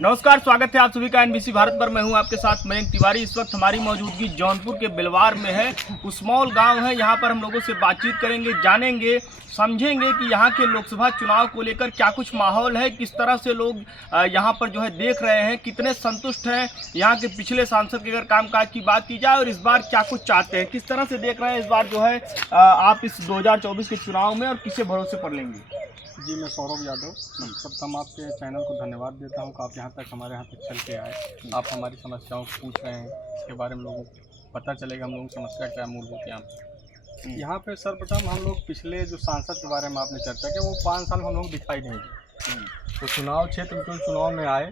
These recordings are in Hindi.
नमस्कार, स्वागत है आप सभी का एनबीसी भारत पर। मैं हूं आपके साथ मयंक तिवारी। इस वक्त हमारी मौजूदगी जौनपुर के बिलवार में है। कुसमौल गांव है। यहां पर हम लोगों से बातचीत करेंगे, जानेंगे, समझेंगे कि यहां के लोकसभा चुनाव को लेकर क्या कुछ माहौल है, किस तरह से लोग यहां पर जो है देख रहे हैं, कितने संतुष्ट हैं यहां के पिछले सांसद के अगर कामकाज की बात की जाए, और इस बार क्या कुछ चाहते हैं, किस तरह से देख रहे हैं इस बार जो है आप इस 2024 के चुनाव में, और किसे भरोसे पर लेंगे। जी, मैं सौरभ यादव सर्वप्रथम आपके चैनल को धन्यवाद देता हूं कि आप यहाँ तक हमारे यहाँ तक चल के आए। आप हमारी समस्याओं को पूछ रहे हैं, इसके बारे में लोगों को पता चलेगा हम लोगों की समस्या क्या मूलभूत यहाँ यहाँ पे। सर्वप्रथम हम लोग पिछले जो सांसद के बारे में आपने चर्चा की, वो 5 साल हम लोग दिखाई नहीं दिए। तो चुनाव क्षेत्र में चुनाव में आए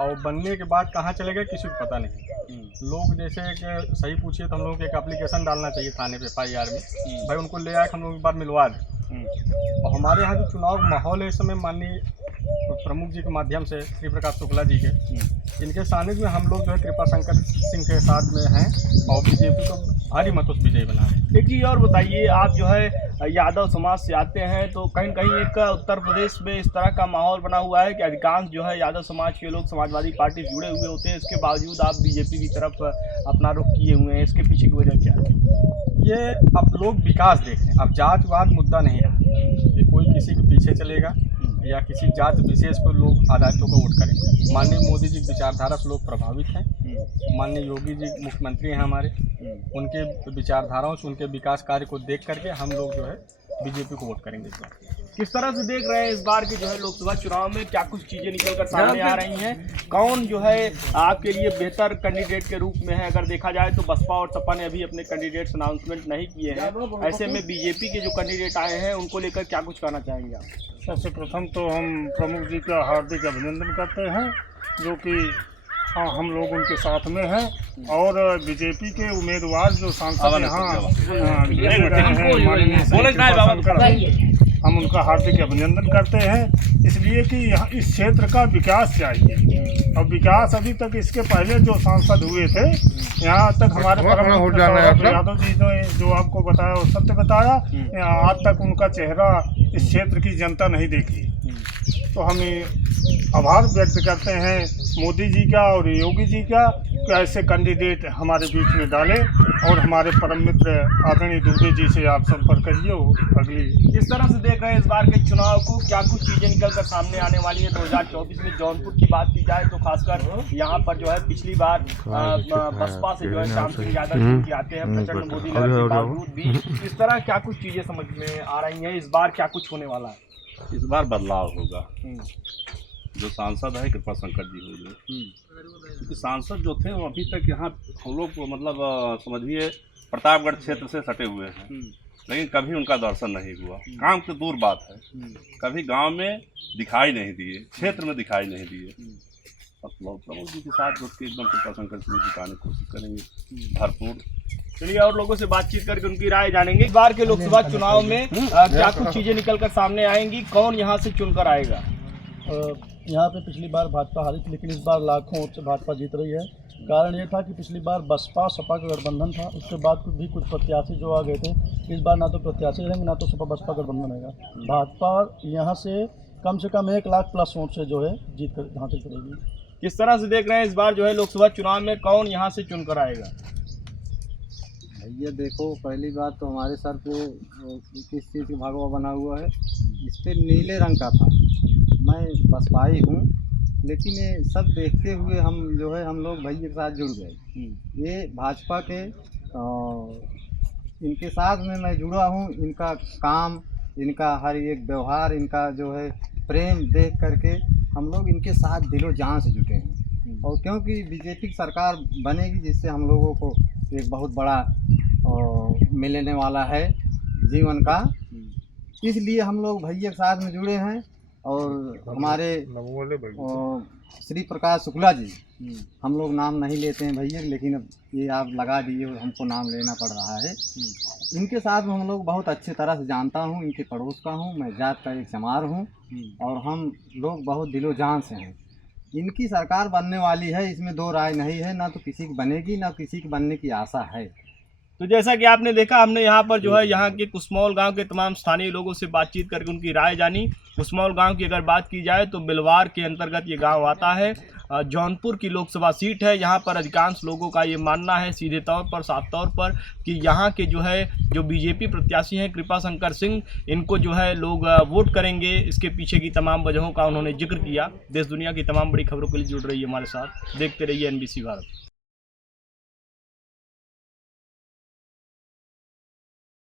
और बनने के बाद कहाँ चले गए किसी को पता नहीं। लोग जैसे कि सही पूछिए तो हम लोग एक एप्लीकेशन डालना चाहिए थाने पे FIR में, भाई उनको ले आए हम लोग एक बार मिलवा दें। और हमारे यहाँ जो चुनाव माहौल है इस समय माननीय प्रमुख जी के माध्यम से श्री प्रकाश शुक्ला जी के इनके सानिध्य में हम लोग जो है कृपा शंकर सिंह के साथ में हैं और बीजेपी को भारी मतों से विजयी बना रहे हैं। एक चीज़ और बताइए, आप जो है यादव समाज से आते हैं, तो कहीं न कहीं एक उत्तर प्रदेश में इस तरह का माहौल बना हुआ है कि अधिकांश जो है यादव समाज के लोग समाजवादी पार्टी से जुड़े हुए होते हैं, इसके बावजूद आप बीजेपी की तरफ अपना रुख किए हुए हैं। इसके पीछे की वजह क्या है? ये अब लोग विकास देख रहे हैं, अब जातवाद मुद्दा नहीं रहा कि कोई किसी के पीछे चलेगा या किसी जात विशेष पर लोग आधारितों को वोट करेंगे। माननीय मोदी जी की विचारधारा से लोग प्रभावित हैं। माननीय योगी जी मुख्यमंत्री हैं हमारे, उनके विचारधाराओं से उनके विकास कार्य को देख करके हम लोग जो है बीजेपी को वोट करेंगे इस बार। किस तरह से देख रहे हैं इस बार के जो है लोकसभा चुनाव में क्या कुछ चीज़ें निकल कर सामने आ रही हैं? कौन जो है आपके लिए बेहतर कैंडिडेट के रूप में है? अगर देखा जाए तो बसपा और सपा ने अभी अपने कैंडिडेट्स अनाउंसमेंट नहीं किए हैं। ऐसे में बीजेपी के जो कैंडिडेट आए हैं उनको लेकर क्या कुछ कहना चाहेंगे आप? सबसे प्रथम तो हम प्रमुख जी का हार्दिक अभिनंदन करते हैं, जो कि हम लोग उनके साथ में हैं। और बीजेपी के उम्मीदवार जो सांसद हम उनका हार्दिक अभिनंदन करते हैं, इसलिए कि यहाँ इस क्षेत्र का विकास चाहिए। और विकास अभी तक इसके पहले जो सांसद हुए थे, यहाँ तक हमारे यादव जी ने जो आपको बताया वो सत्य बताया। आज तक उनका चेहरा इस क्षेत्र की जनता नहीं देखी। तो हम आभार व्यक्त करते हैं मोदी जी का और योगी जी का कि ऐसे कैंडिडेट हमारे बीच में डाले। और हमारे परम मित्र आदरणीय दुबे जी से आप संपर्क करिए। अगली किस तरह से देख रहे हैं इस बार के चुनाव को? क्या कुछ चीज़ें निकल कर सामने आने वाली है 2024 में? जौनपुर की बात की जाए तो खासकर यहाँ पर जो है पिछली बार बसपा से जो है श्याम सिंह यादव जी आते हैं प्रचंड मोदी लहर के बावजूद भी। इस तरह क्या कुछ चीज़ें समझ में आ रही हैं? इस बार क्या कुछ होने वाला है? इस बार बदलाव होगा। जो सांसद है कृपा शंकर जी होंगे, क्योंकि सांसद जो थे वो अभी तक यहाँ हम लोग मतलब समझिए प्रतापगढ़ क्षेत्र से सटे हुए हैं, लेकिन कभी उनका दर्शन नहीं हुआ। काम तो दूर बात है, कभी गांव में दिखाई नहीं दिए, क्षेत्र में दिखाई नहीं दिए। प्रमुख जी के साथ जुट के एकदम कृपा शंकर सिंह दिखाने की कोशिश करेंगे भरपूर। चलिए और लोगों से बातचीत करके उनकी राय जानेंगे। इस बार के लोकसभा चुनाव में क्या कुछ चीजें निकल कर सामने आएंगी? कौन यहाँ से चुनकर आएगा? यहाँ पे पिछली बार भाजपा हारी थी, लेकिन इस बार लाखों वोट से भाजपा जीत रही है। कारण ये था कि पिछली बार बसपा सपा का गठबंधन था, उसके बाद भी कुछ प्रत्याशी जो आ गए थे। इस बार ना तो प्रत्याशी रहेंगे ना तो सपा बसपा गठबंधन रहेगा। भाजपा यहाँ से कम 1 लाख प्लस वोट से जो है जीत कर हासिल करेगी। किस तरह से देख रहे हैं इस बार जो है लोकसभा चुनाव में कौन यहाँ से चुनकर आएगा? भैया देखो, पहली बात तो हमारे सर पे किस चीज़ का भगवा बना हुआ है, इस पर नीले रंग का था। मैं बसपाई हूँ, लेकिन ये सब देखते हुए हम जो है हम लोग भैया के साथ जुड़ गए। ये भाजपा के इनके साथ में मैं जुड़ा हूँ। इनका काम, इनका हर एक व्यवहार, इनका जो है प्रेम देख करके हम लोग इनके साथ दिलो जान से जुटे हैं। और क्योंकि बीजेपी की सरकार बनेगी जिससे हम लोगों को एक बहुत बड़ा मिलने वाला है जीवन का, इसलिए हम लोग भैया के साथ में जुड़े हैं। और हमारे श्री प्रकाश शुक्ला जी, हम लोग नाम नहीं लेते हैं भैया, लेकिन अब ये आप लगा दिए, हमको नाम लेना पड़ रहा है। इनके साथ में हम लोग बहुत अच्छे तरह से जानता हूँ, इनके पड़ोस का हूँ, मैं जात का एक चमार हूँ और हम लोग बहुत दिलो जान से हैं। इनकी सरकार बनने वाली है, इसमें दो राय नहीं है। ना तो किसी की बनेगी, ना किसी की बनने की आशा है। तो जैसा कि आपने देखा, हमने यहाँ पर जो है यहाँ के कुसमौल गांव के तमाम स्थानीय लोगों से बातचीत करके उनकी राय जानी। उसमौल गांव की अगर बात की जाए तो बिलवार के अंतर्गत ये गांव आता है। जौनपुर की लोकसभा सीट है। यहाँ पर अधिकांश लोगों का ये मानना है सीधे तौर पर, साफ तौर पर, कि यहाँ के जो बीजेपी प्रत्याशी हैं कृपाशंकर सिंह, इनको जो है लोग वोट करेंगे। इसके पीछे की तमाम वजहों का उन्होंने जिक्र किया। देश दुनिया की तमाम बड़ी खबरों के लिए जुड़ रही है हमारे साथ, देखते रहिए NBC भारत।